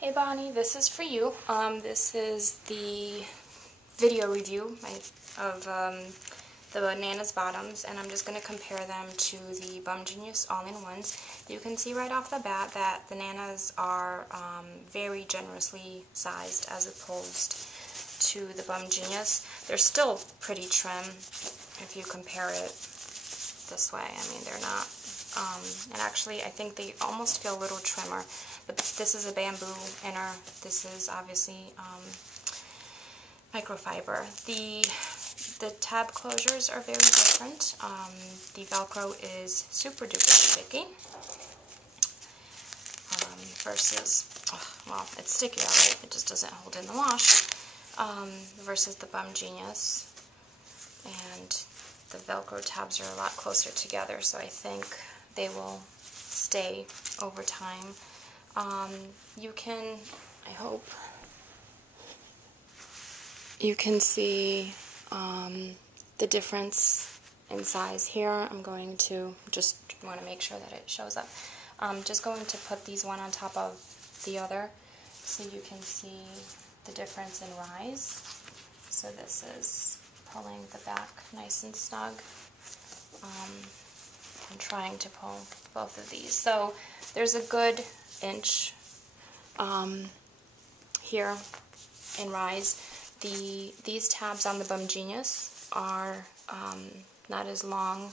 Hey Bonnie, this is for you. This is the video review of the Nana's bottoms, and I'm just going to compare them to the Bum Genius all-in-ones. You can see right off the bat that the Nanas are very generously sized as opposed to the Bum Genius. They're still pretty trim if you compare it this way. I mean, they're not. And actually, I think they almost feel a little trimmer. But this is a bamboo inner. This is obviously microfiber. The tab closures are very different. The Velcro is super duper sticky versus, well, it's sticky alright, it just doesn't hold in the wash, versus the Bum Genius. And the Velcro tabs are a lot closer together, so I think they will stay over time. You can, I hope, you can see the difference in size here. I'm going to just want to make sure that it shows up. I'm just going to put these one on top of the other so you can see the difference in rise. So this is pulling the back nice and snug. I'm trying to pull both of these. So there's a good inch here in rise. These tabs on the Bum Genius are not as long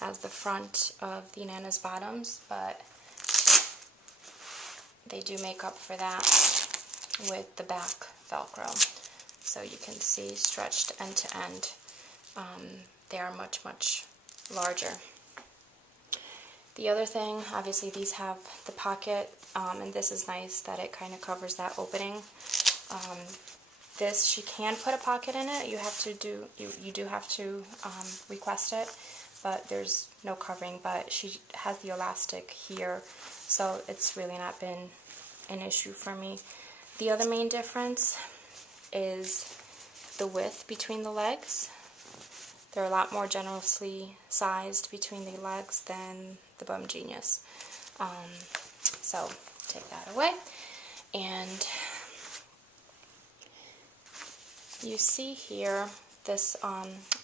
as the front of the Nana's bottoms, but they do make up for that with the back Velcro. So you can see stretched end to end, they are much, much larger. The other thing, obviously these have the pocket, and this is nice that it kind of covers that opening. This, she can put a pocket in it. You have to do, you do have to request it, but there's no covering. But she has the elastic here, so it's really not been an issue for me. The other main difference is the width between the legs. They're a lot more generously sized between the legs than the Bum Genius. So take that away, and you see here, this,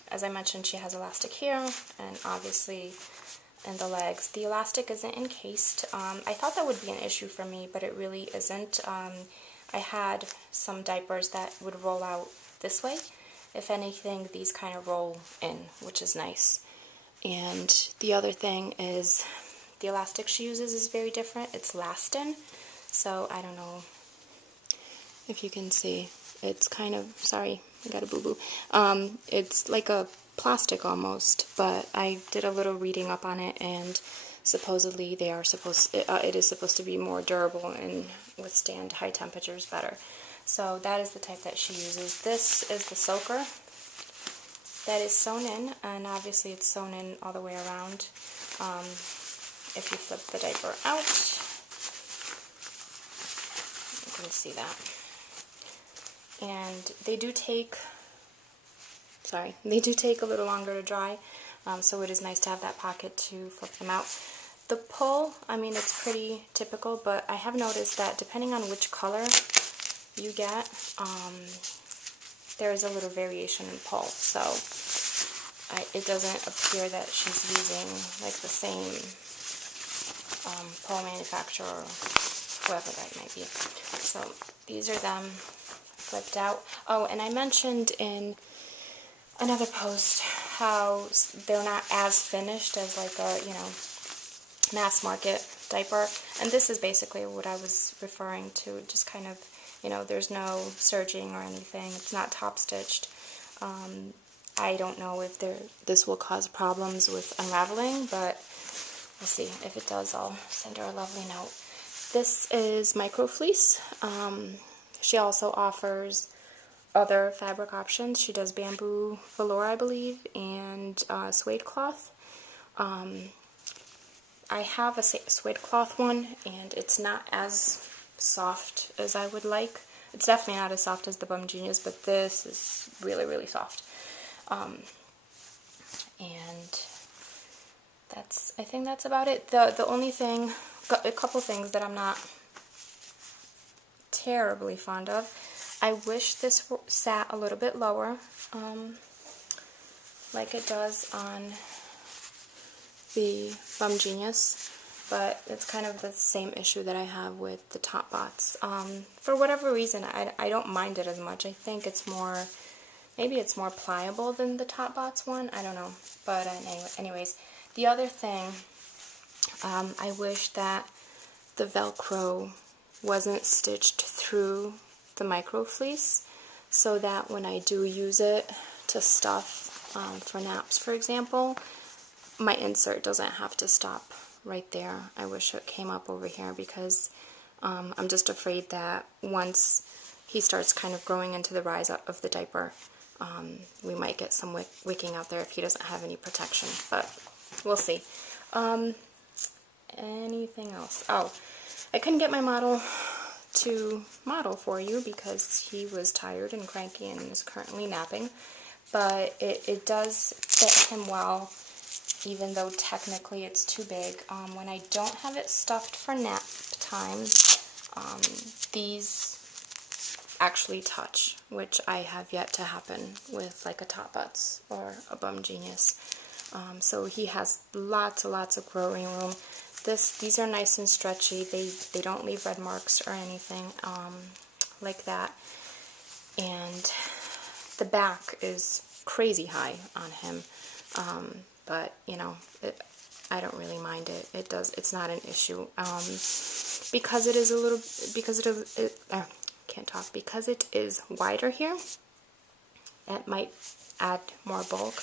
as I mentioned, she has elastic here, and obviously in the legs. The elastic isn't encased. I thought that would be an issue for me, but it really isn't. I had some diapers that would roll out this way. If anything, these kind of roll in, which is nice. And the other thing is the elastic she uses is very different. It's Lastin, so I don't know if you can see. It's kind of, sorry, I got a boo-boo. It's like a plastic almost, but I did a little reading up on it, and supposedly they are it is supposed to be more durable and withstand high temperatures better. So that is the type that she uses. This is the soaker that is sewn in, and obviously it's sewn in all the way around. If you flip the diaper out, you can see that. And they do take a little longer to dry, so it is nice to have that pocket to flip them out. The pull, I mean, it's pretty typical, but I have noticed that depending on which color you get, there is a little variation in pull. So it doesn't appear that she's using like the same pull manufacturer, or whoever that might be. So these are them flipped out. Oh, and I mentioned in another post how they're not as finished as like a, you know, mass market diaper, and this is basically what I was referring to. Just kind of, you know, there's no serging or anything. It's not top stitched. I don't know if this will cause problems with unraveling, but we'll see. If it does, I'll send her a lovely note. This is micro fleece. She also offers other fabric options. She does bamboo velour, I believe, and suede cloth. I have a suede cloth one, and it's not as soft as I would like. It's definitely not as soft as the Bum Genius, but this is really, really soft. And I think that's about it. The only thing, a couple things that I'm not terribly fond of. I wish this sat a little bit lower, like it does on the Bum Genius, but it's kind of the same issue that I have with the Topbots. For whatever reason, I don't mind it as much. I think it's more, maybe it's more pliable than the Topbots one. I don't know. But anyways, the other thing, I wish that the Velcro wasn't stitched through the micro fleece, so that when I do use it to stuff for naps, for example, my insert doesn't have to stop right there. I wish it came up over here, because I'm just afraid that once he starts kind of growing into the rise of the diaper, we might get some wicking out there if he doesn't have any protection, but we'll see. Anything else? Oh, I couldn't get my model to model for you because he was tired and cranky and is currently napping, but it does fit him well, even though technically it's too big. When I don't have it stuffed for nap time, these actually touch, which I have yet to happen with like a Topbots or a Bum Genius. So he has lots and lots of growing room. These are nice and stretchy. They don't leave red marks or anything like that. And the back is crazy high on him. But you know, I don't really mind it. It's not an issue. Because it is a little, because it is wider here, it might add more bulk.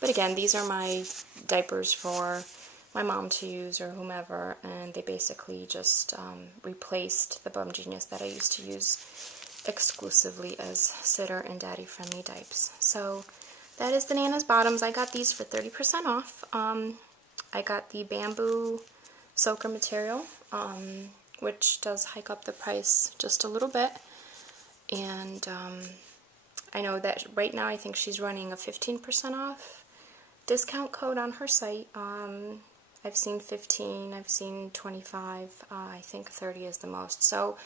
But again, these are my diapers for my mom to use or whomever, and they basically just replaced the Bum Genius that I used to use exclusively as sitter and daddy friendly diapers. So that is the Nana's bottoms. I got these for 30% off. I got the bamboo soaker material, which does hike up the price just a little bit. And I know that right now I think she's running a 15% off discount code on her site. I've seen 15, I've seen 25, I think 30 is the most. So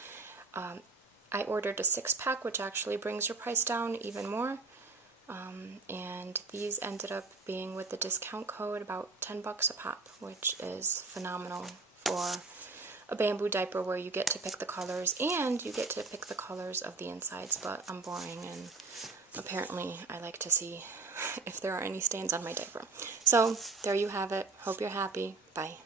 I ordered a 6-pack, which actually brings your price down even more. And these ended up being, with the discount code, about 10 bucks a pop, which is phenomenal for a bamboo diaper where you get to pick the colors, and you get to pick the colors of the insides, but I'm boring, and apparently I like to see if there are any stains on my diaper. So there you have it. Hope you're happy. Bye.